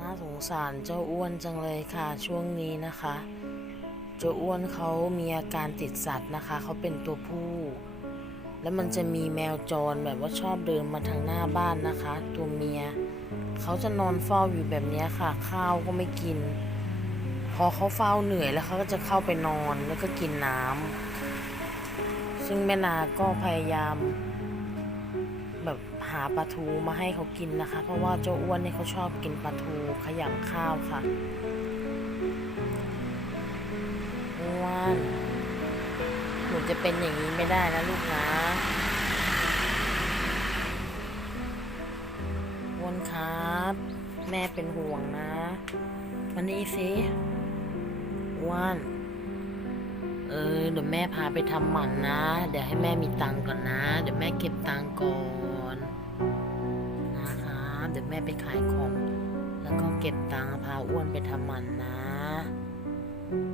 น่าสงสารเจ้าอ้วนจังเลยค่ะช่วงนี้นะคะ เจ้าอ้วนเขามีอาการติดสัตว์นะคะ เขาเป็นตัวผู้ แล้วมันจะมีแมวจรแบบว่าชอบเดินมาทางหน้าบ้านนะคะ ตัวเมีย เขาจะนอนเฝ้าอยู่แบบนี้ค่ะ ข้าวก็ไม่กิน พอเขาเฝ้าเหนื่อยแล้วเขาก็จะเข้าไปนอนแล้วก็กินน้ำซึ่งแม่นาก็พยายาม หาปลาทูมาให้เขากินนะคะ เพราะว่าเจ้าอ้วนเนี่ยเขาชอบกินปลาทูขยำข้าวค่ะอ้วนหนูจะเป็นอย่างนี้ไม่ได้นะลูกนะอ้วนครับ แม่เป็นห่วงนะมานี่สิอ้วนเออเดี๋ยวแม่พาไปทำหมันนะ เดี๋ยวให้แม่มีตังก่อนนะ เดี๋ยวแม่เก็บตังก่อน ดี๋ยวแม่ไปขายของ แล้วก็เก็บตังค์พาอ้วนไปทำมันนะ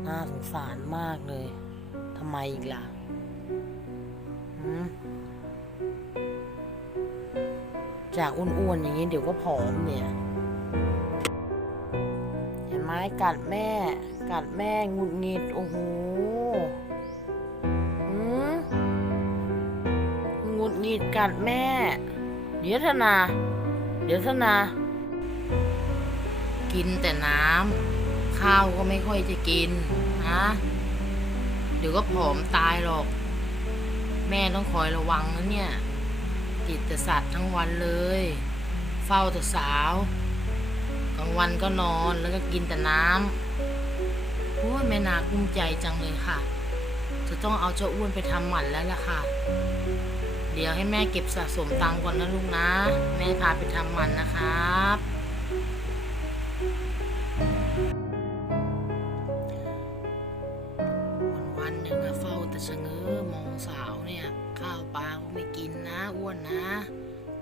น่าสงสารมากเลยทำไมอีกล่ะจากอ้วนๆอย่างนี้เดี๋ยวก็ผอมเนี่ยเห็นไหมกัดแม่ กัดแม่งุดงิดโอ้โหหืมงุดงิดกัดแม่ เดี๋ยวนา เดี๋ยวธนา กินแต่น้ำข้าวก็ไม่ค่อยจะกินนะเดี๋ยวก็ผอมตายหรอก แม่ต้องคอยระวังนะเนี่ย ติดแต่สัตว์ทั้งวันเลย เฝ้าแต่สาวกลางวันก็นอนแล้วก็กินแต่น้ำโอ้ยแม่นากุ้มใจจังเลยค่ะ จะต้องเอาเจ้าอ้วนไปทำหมันแล้วล่ะค่ะ เดี๋ยวให้แม่เก็บสะสมตังค์ก่อนนะลูกนะ แม่พาไปทำมันนะครับ วันวันหนึ่งก็เฝ้าแต่ชะเง้อมองสาวเนี่ย ข้าวปลาก็ไม่กินนะ อ้วนนะ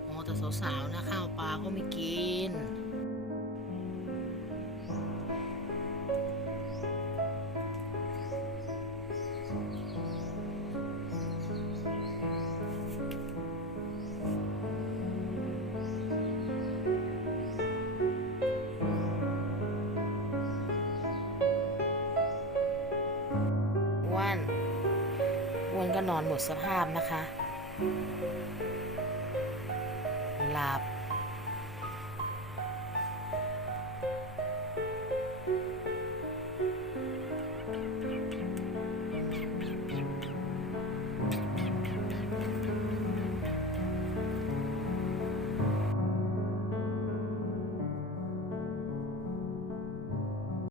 มองแต่สาวๆนะ ข้าวปลาก็ไม่กิน อ้วนอ้วนก็นอนหมดสภาพนะคะ